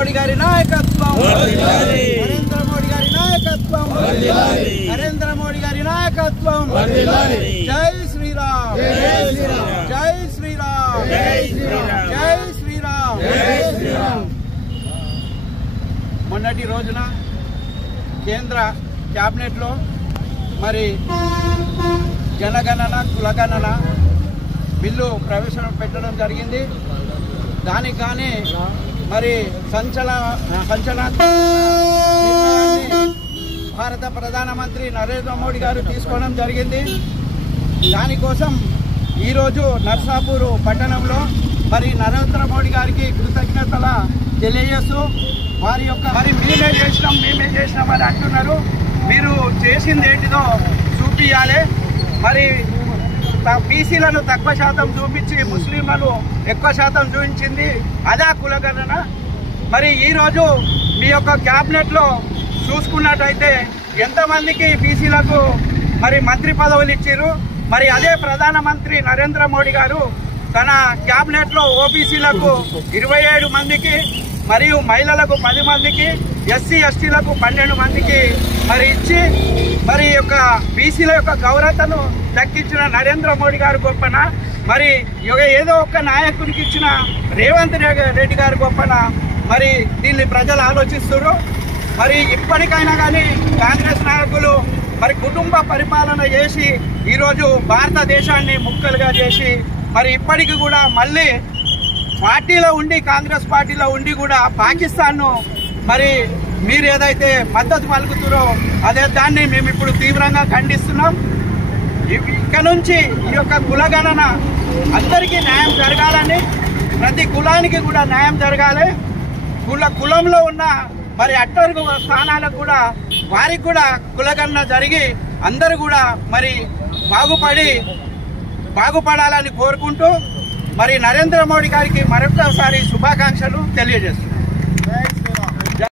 మోడీ గారి నాయకత్వం, నరేంద్ర మోడీ గారి నాయకత్వం, నరేంద్ర మోడీ గారి నాయకత్వం. జై శ్రీరామ్, జై శ్రీరామ్, జై శ్రీరామ్, జై శ్రీరామ్, జై శ్రీరామ్, జై శ్రీరామ్. మొన్నటి రోజున కేంద్ర క్యాబినెట్లో మరి జనగణన కులగణన బిల్లు ప్రవేశపెట్టడం జరిగింది. దానికి కానీ మరి సంచలనాత్మక నిర్ణయాన్ని భారత ప్రధానమంత్రి నరేంద్ర మోడీ గారు తీసుకోవడం జరిగింది. దానికోసం ఈరోజు నర్సాపూర్ పట్టణంలో మరి నరేంద్ర మోడీ గారికి కృతజ్ఞతలు తెలియజేస్తూ వారి యొక్క మరి మేమే చేసినాం అని అంటున్నారు. మీరు చేసింది ఏంటిదో చూపించాలి. మరి బీసీలను తక్కువ శాతం చూపించి ముస్లింలను ఎక్కువ శాతం చూపించింది అదే కులగణన. మరి ఈరోజు మీ యొక్క క్యాబినెట్లో చూసుకున్నట్టయితే ఎంతమందికి బీసీలకు మరి మంత్రి పదవులు ఇచ్చారు. మరి అదే ప్రధానమంత్రి నరేంద్ర మోడీ గారు తన క్యాబినెట్లో ఓబీసీలకు 27 మందికి మరియు మహిళలకు 10 మందికి, ఎస్సీ ఎస్టీలకు 12 మందికి మరి ఇచ్చి మరి యొక్క బీసీల యొక్క గౌరవతను దక్కించిన నరేంద్ర మోడీ గారు గొప్పన, మరి ఏదో ఒక్క నాయకునికి ఇచ్చిన రేవంత్ రెడ్డి గారు గొప్పన. మరి దీన్ని ప్రజలు ఆలోచిస్తున్నారు. మరి ఇప్పటికైనా కానీ కాంగ్రెస్ నాయకులు మరి కుటుంబ పరిపాలన చేసి ఈరోజు భారతదేశాన్ని ముక్కలుగా చేసి మరి ఇప్పటికి కూడా మళ్ళీ పార్టీలో ఉండి కాంగ్రెస్ పార్టీలో ఉండి కూడా పాకిస్తాన్ను మరి మీరు ఏదైతే మద్దతు పలుకుతారో అదే దాన్ని మేము ఇప్పుడు తీవ్రంగా ఖండిస్తున్నాం. ఇక నుంచి ఈ యొక్క కులగణన అందరికీ న్యాయం జరగాలని, ప్రతి కులానికి కూడా న్యాయం జరగాలి. కులంలో ఉన్న మరి అట్టడుగు స్థానాలకు కూడా వారికి కూడా కులగణన జరిగి అందరూ కూడా మరి బాగుపడాలని కోరుకుంటూ మరి నరేంద్ర మోడీ గారికి మరొకసారి శుభాకాంక్షలు తెలియజేస్తున్నాం.